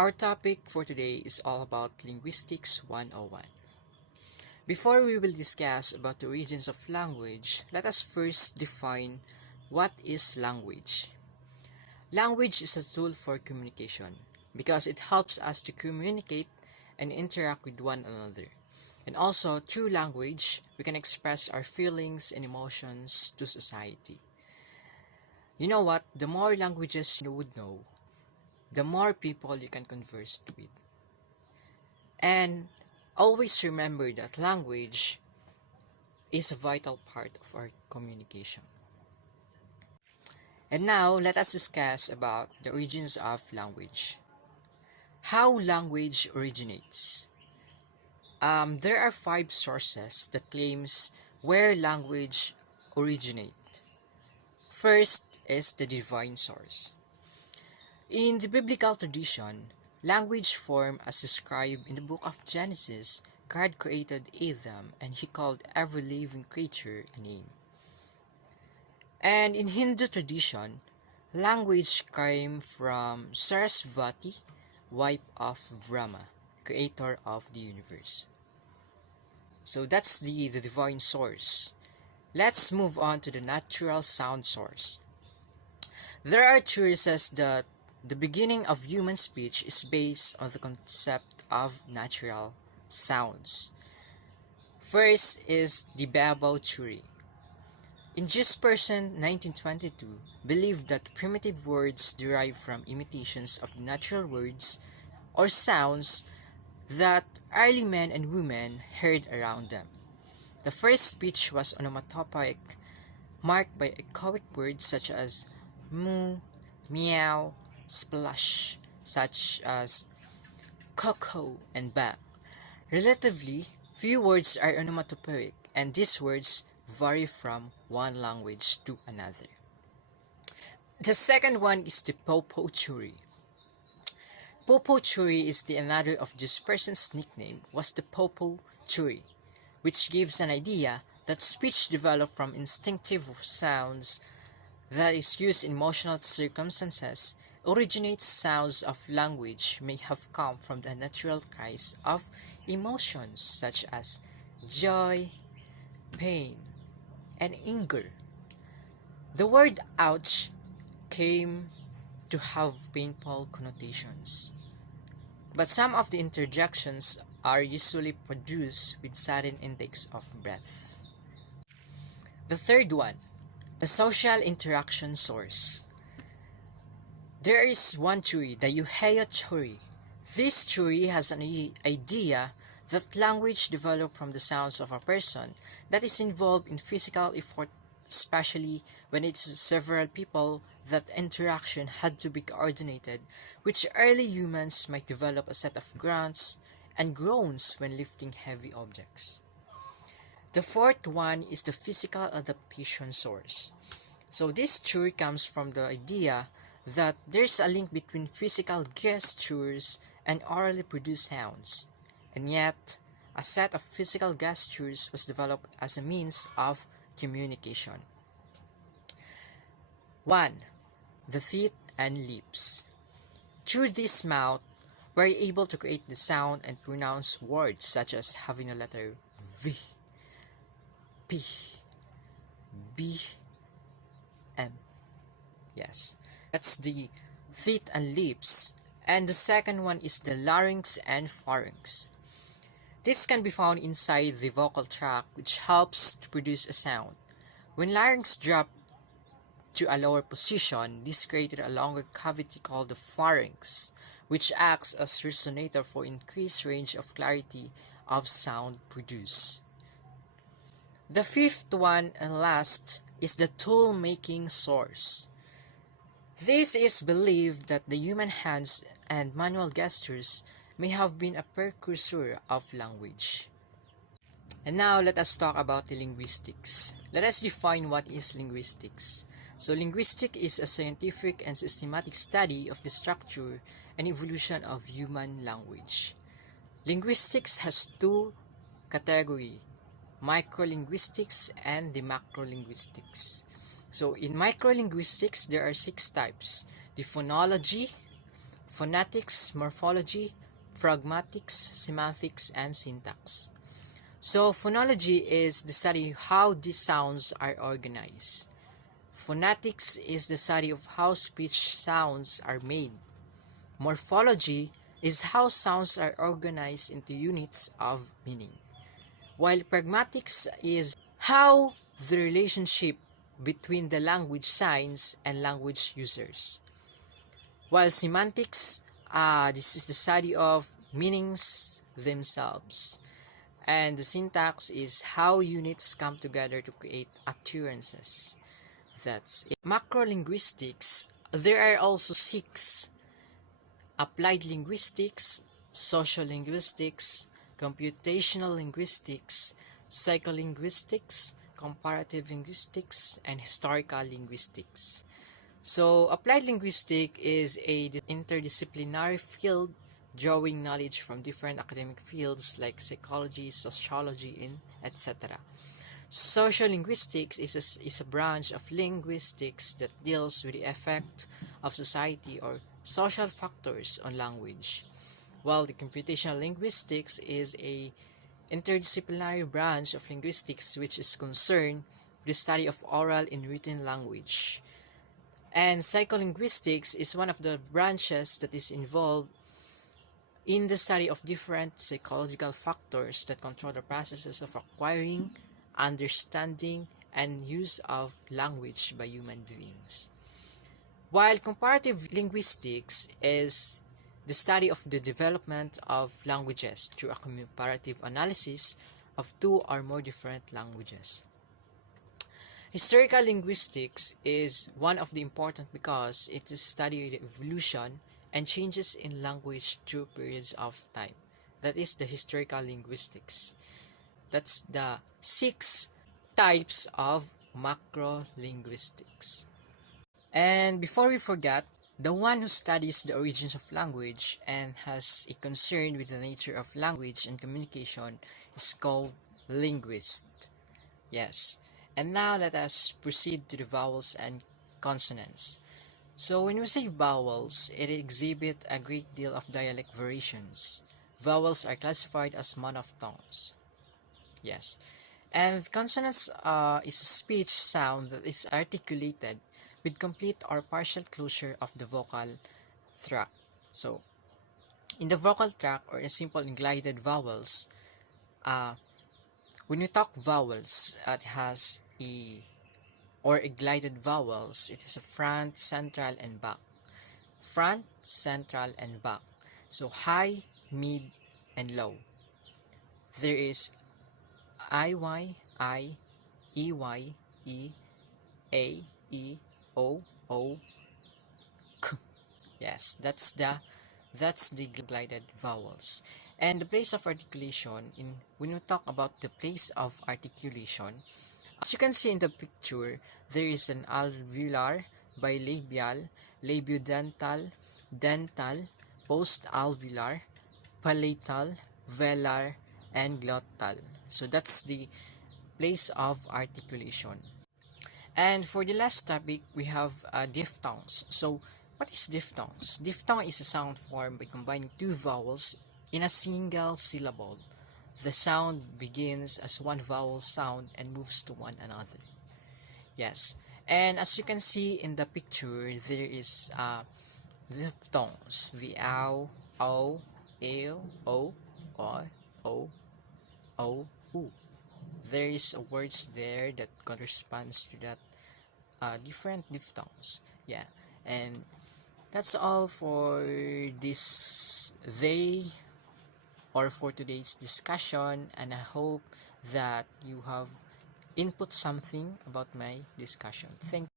Our topic for today is all about Linguistics 101. Before we will discuss about the origins of language, let us first define what is language. Language is a tool for communication because it helps us to communicate and interact with one another. And also, through language, we can express our feelings and emotions to society. You know what? The more languages you would know, the more people you can converse with. And always remember that language is a vital part of our communication. And now, let us discuss about the origins of language. How language originates. There are 5 sources that claims where language originate. First is the divine source. In the biblical tradition, language formed as described in the book of Genesis. God created Adam and he called every living creature a name. And in Hindu tradition, language came from Sarasvati, wife of Brahma, creator of the universe. So that's the divine source. Let's move on to the natural sound source. There are theories that the beginning of human speech is based on the concept of natural sounds. First is the Babel theory. Ingenious person 1922 believed that primitive words derive from imitations of natural words or sounds that early men and women heard around them. The first speech was onomatopoeic, marked by echoic words such as moo, meow, splash, such as cocoa and bang. Relatively, few words are onomatopoeic, and these words vary from one language to another. The second one is the Popo theory. Popo theory is the another of this person's nickname was the Popo theory, which gives an idea that speech developed from instinctive sounds that is used in emotional circumstances. Originates sounds of language may have come from the natural cries of emotions such as joy, pain, and anger. The word ouch came to have painful connotations, but some of the interjections are usually produced with sudden intakes of breath. The third one, the social interaction source. There is one theory, the Euhea theory. This theory has an idea that language developed from the sounds of a person that is involved in physical effort, especially when it's several people. That interaction had to be coordinated, which early humans might develop a set of grunts and groans when lifting heavy objects. The fourth one is the physical adaptation source. So this theory comes from the idea that there's a link between physical gestures and orally produced sounds, and yet a set of physical gestures was developed as a means of communication. 1. The teeth and lips. Through this mouth, we're able to create the sound and pronounce words such as having a letter V, P, B, M. Yes, that's the teeth and lips. And the second one is the larynx and pharynx. This can be found inside the vocal tract, which helps to produce a sound. When larynx drops to a lower position, this created a longer cavity called the pharynx, which acts as resonator for increased range of clarity of sound produced. The fifth one and last is the tool-making source. This is believed that the human hands and manual gestures may have been a precursor of language. And now let us talk about the linguistics. Let us define what is linguistics. So linguistic is a scientific and systematic study of the structure and evolution of human language. Linguistics has 2 categories, microlinguistics and the macrolinguistics. So in microlinguistics, there are 6 types: the phonology, phonetics, morphology, pragmatics, semantics, and syntax. So, phonology is the study of how these sounds are organized. Phonetics is the study of how speech sounds are made. Morphology is how sounds are organized into units of meaning. While pragmatics is how the relationship between the language signs and language users. While semantics, this is the study of meanings themselves. And the syntax is how units come together to create utterances. That's it. Macrolinguistics, there are also six: applied linguistics, social linguistics, computational linguistics, psycholinguistics, comparative linguistics, and historical linguistics. So, applied linguistics is a interdisciplinary field drawing knowledge from different academic fields like psychology, sociology, and etc. Social linguistics is a branch of linguistics that deals with the effect of society or social factors on language, while the computational linguistics is a interdisciplinary branch of linguistics which is concerned with the study of oral and written language. And psycholinguistics is one of the branches that is involved in the study of different psychological factors that control the processes of acquiring, understanding, and use of language by human beings. While comparative linguistics is the study of the development of languages through a comparative analysis of two or more different languages. Historical linguistics is one of the important because it is study the evolution and changes in language through periods of time. That is the historical linguistics. That's the 6 types of macro linguistics. And before we forget, the one who studies the origins of language and has a concern with the nature of language and communication is called linguist. Yes. And now let us proceed to the vowels and consonants. So when we say vowels, it exhibit a great deal of dialect variations. Vowels are classified as monophthongs. Yes. And consonants is a speech sound that is articulated with complete or partial closure of the vocal tract. So, in the vocal tract or in simple glided vowels, when you talk vowels, it has a glided vowels. It is a front, central, and back. Front, central, and back. So high, mid, and low. There is IY, I, EY, E, A, E, O, O, K. Yes, that's the glided vowels. And the place of articulation, when we talk about the place of articulation, as you can see in the picture, there is an alveolar, bilabial, labiodental, dental, postalveolar, palatal, velar, and glottal. So that's the place of articulation. And for the last topic, we have diphthongs. So what is diphthongs? Diphthong is a sound formed by combining two vowels in a single syllable. The sound begins as one vowel sound and moves to one another. Yes. And as you can see in the picture, there is diphthongs. The ow, o, ew, o, o, u. There is words there that corresponds to that different diphthongs. Yeah. And that's all for this day or for today's discussion, and I hope that you have input something about my discussion. Thank you.